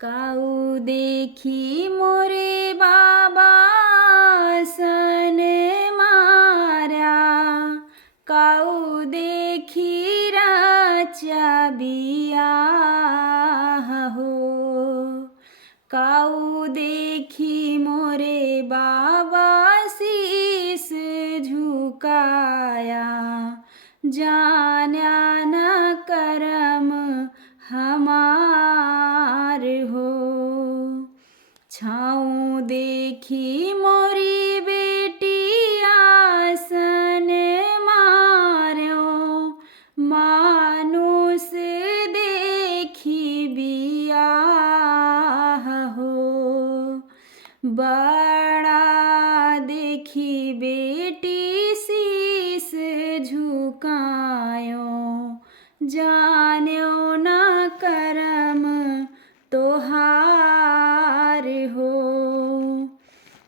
काऊ देखी मोरे बाबा सन मार्या, काऊ देखी राचा बियाह हो। काऊ देखी मोरे बाबा शीस झुकाया, जान्या न करम हमार हो। छाऊं देखी मोरी बेटी आसन मार्यो, मानुष देखी बियाह हो। बड़ा देखी बेटी शीस झुकायो, जान्यो न करम तोहार हो।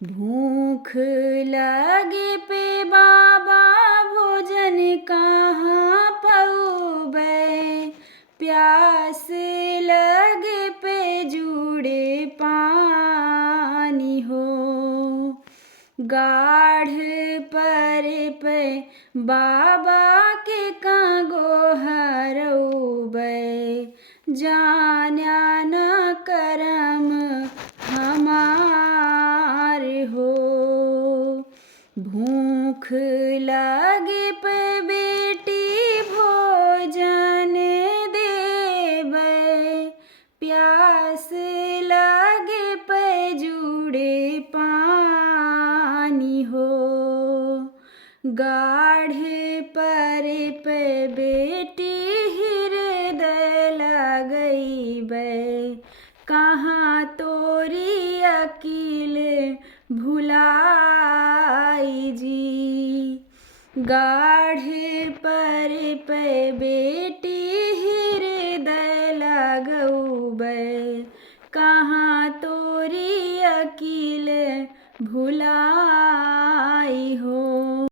भूख लगे पे बाबा भोजन कहाँ पउबै, प्यास लगे पे जुड़े पानी हो। गाढ़ पर पे बाबा के कागो हरउबै, जान्या न करम हमार हो। भूख लगे पे बेटी भोजन देबै, प्यास लगे पे जुड़े पानी हो। गाढ़ पर पे बेटी हृदय लगइबै, कहाँ तोरी अकिल भुलाई जी। गाढ़ पर पे बेटी हृदय लगउबै, कहाँ तोरी अकिल भुलाई हो।